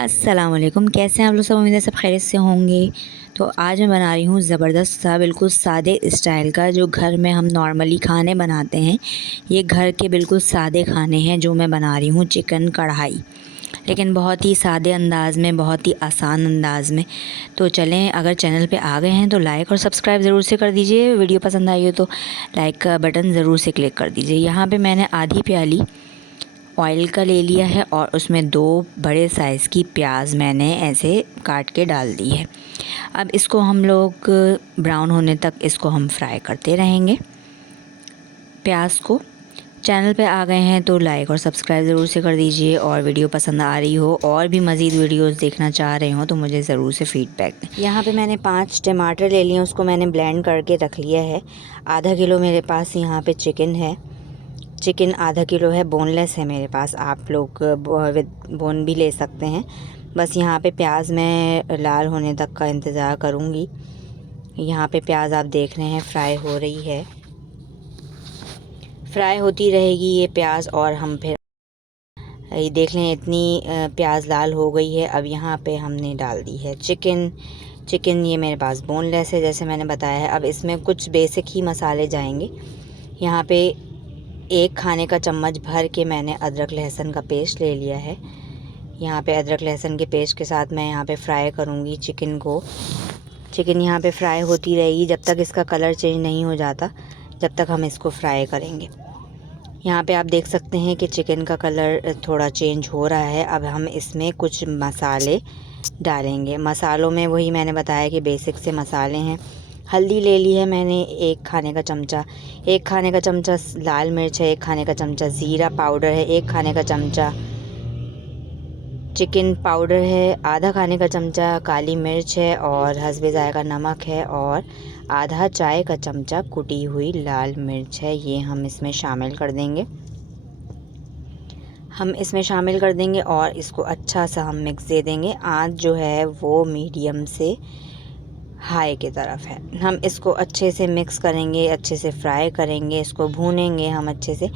अस्सलाम वालेकुम। कैसे हैं आप लोग सब? उम्मीद है सब खैरियत से होंगे। तो आज मैं बना रही हूँ ज़बरदस्त सा बिल्कुल सादे स्टाइल का, जो घर में हम नॉर्मली खाने बनाते हैं। ये घर के बिल्कुल सादे खाने हैं जो मैं बना रही हूँ, चिकन कढ़ाई, लेकिन बहुत ही सादे अंदाज़ में, बहुत ही आसान अंदाज़ में। तो चलें, अगर चैनल पे आ गए हैं तो लाइक और सब्सक्राइब ज़रूर से कर दीजिए। वीडियो पसंद आई हो तो लाइक का बटन ज़रूर से क्लिक कर दीजिए। यहाँ पे मैंने आधी प्याली ऑयल का ले लिया है और उसमें 2 बड़े साइज़ की प्याज मैंने ऐसे काट के डाल दी है। अब इसको हम लोग ब्राउन होने तक इसको हम फ्राई करते रहेंगे प्याज को। चैनल पे आ गए हैं तो लाइक और सब्सक्राइब ज़रूर से कर दीजिए, और वीडियो पसंद आ रही हो और भी मज़ीद वीडियोस देखना चाह रहे हो तो मुझे ज़रूर से फ़ीडबैक दें। यहाँ पे मैंने 5 टमाटर ले लिए, उसको मैंने ब्लेंड करके रख लिया है। आधा किलो मेरे पास यहाँ पे चिकन है। चिकन आधा किलो है, बोनलेस है मेरे पास। आप लोग विद बोन भी ले सकते हैं। बस यहाँ पे प्याज मैं लाल होने तक का इंतज़ार करूँगी। यहाँ पे प्याज आप देख रहे हैं फ्राई हो रही है, फ्राई होती रहेगी ये प्याज। और हम फिर ये देख लें इतनी प्याज लाल हो गई है। अब यहाँ पे हमने डाल दी है चिकन ये मेरे पास बोनलेस है जैसे मैंने बताया है। अब इसमें कुछ बेसिक ही मसाले जाएंगे। यहाँ पे 1 खाने का चम्मच भर के मैंने अदरक लहसुन का पेस्ट ले लिया है। यहाँ पे अदरक लहसुन के पेस्ट के साथ मैं यहाँ पे फ्राई करूँगी चिकन को। चिकन यहाँ पे फ्राई होती रहेगी जब तक इसका कलर चेंज नहीं हो जाता, जब तक हम इसको फ्राई करेंगे। यहाँ पे आप देख सकते हैं कि चिकन का कलर थोड़ा चेंज हो रहा है। अब हम इसमें कुछ मसाले डालेंगे। मसालों में वही मैंने बताया कि बेसिक से मसाले हैं। हल्दी ले ली है मैंने 1 खाने का चमचा, 1 खाने का चमचा लाल मिर्च है, 1 खाने का चमचा ज़ीरा पाउडर है, 1 खाने का चमचा चिकन पाउडर है, आधा खाने का चमचा काली मिर्च है, और हस्बे ज़ायक़ा नमक है, और आधा चाय का चमचा कुटी हुई लाल मिर्च है। ये हम इसमें शामिल कर देंगे। और इसको अच्छा सा हम मिक्स दे देंगे। आंच जो है वो मीडियम से हाई की तरफ है। हम इसको अच्छे से मिक्स करेंगे, अच्छे से फ्राई करेंगे, इसको भूनेंगे हम अच्छे से।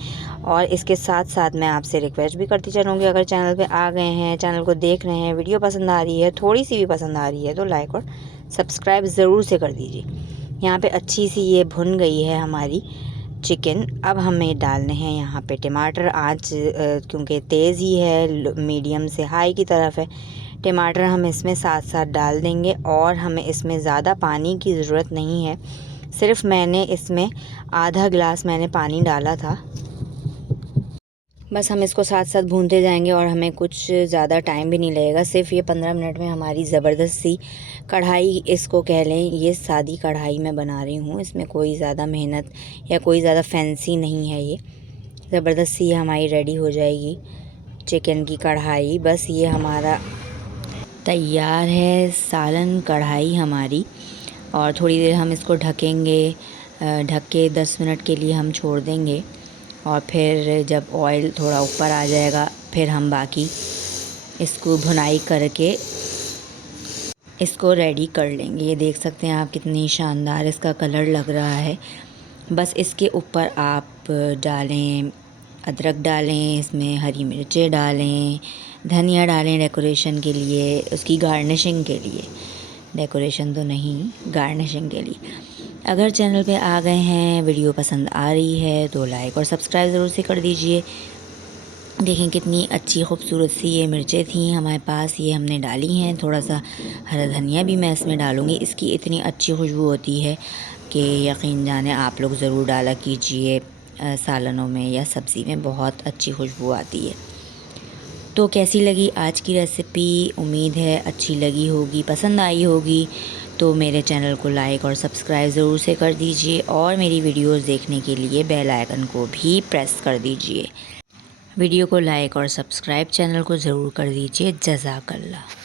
और इसके साथ साथ मैं आपसे रिक्वेस्ट भी करती चलूँगी, अगर चैनल पे आ गए हैं, चैनल को देख रहे हैं, वीडियो पसंद आ रही है, थोड़ी सी भी पसंद आ रही है तो लाइक और सब्सक्राइब ज़रूर से कर दीजिए। यहाँ पे अच्छी सी ये भुन गई है हमारी चिकन। अब हमें डालने हैं यहाँ पे टमाटर। आँच क्योंकि तेज़ ही है, मीडियम से हाई की तरफ है। टमाटर हम इसमें साथ साथ डाल देंगे, और हमें इसमें ज़्यादा पानी की ज़रूरत नहीं है। सिर्फ मैंने इसमें आधा गिलास मैंने पानी डाला था। बस हम इसको साथ साथ भूनते जाएंगे और हमें कुछ ज़्यादा टाइम भी नहीं लगेगा। सिर्फ ये 15 मिनट में हमारी ज़बरदस्त सी कढ़ाई इसको कह लें, ये सादी कढ़ाई मैं बना रही हूँ। इसमें कोई ज़्यादा मेहनत या कोई ज़्यादा फैंसी नहीं है। ये ज़बरदस्त सी हमारी रेडी हो जाएगी चिकन की कढ़ाई। बस ये हमारा तैयार है सालन कढ़ाई हमारी। और थोड़ी देर हम इसको ढकेंगे, ढक के 10 मिनट के लिए हम छोड़ देंगे। और फिर जब ऑयल थोड़ा ऊपर आ जाएगा फिर हम बाकी इसको भुनाई करके इसको रेडी कर लेंगे। ये देख सकते हैं आप कितनी शानदार इसका कलर लग रहा है। बस इसके ऊपर आप डालें, अदरक डालें, इसमें हरी मिर्चें डालें, धनिया डालें डेकोरेशन के लिए, उसकी गार्निशिंग के लिए। डेकोरेशन तो नहीं, गार्निशिंग के लिए। अगर चैनल पे आ गए हैं, वीडियो पसंद आ रही है तो लाइक और सब्सक्राइब ज़रूर से कर दीजिए। देखें कितनी अच्छी खूबसूरत सी ये मिर्चें थी हमारे पास, ये हमने डाली हैं। थोड़ा सा हरा धनिया भी मैं इसमें डालूँगी। इसकी इतनी अच्छी खुशबू होती है कि यकीन जाने आप लोग ज़रूर डाला कीजिए सालनों में या सब्ज़ी में, बहुत अच्छी खुशबू आती है। तो कैसी लगी आज की रेसिपी? उम्मीद है अच्छी लगी होगी, पसंद आई होगी। तो मेरे चैनल को लाइक और सब्सक्राइब ज़रूर से कर दीजिए, और मेरी वीडियोस देखने के लिए बेल आइकन को भी प्रेस कर दीजिए। वीडियो को लाइक और सब्सक्राइब चैनल को ज़रूर कर दीजिए। जज़ाकल्लाह।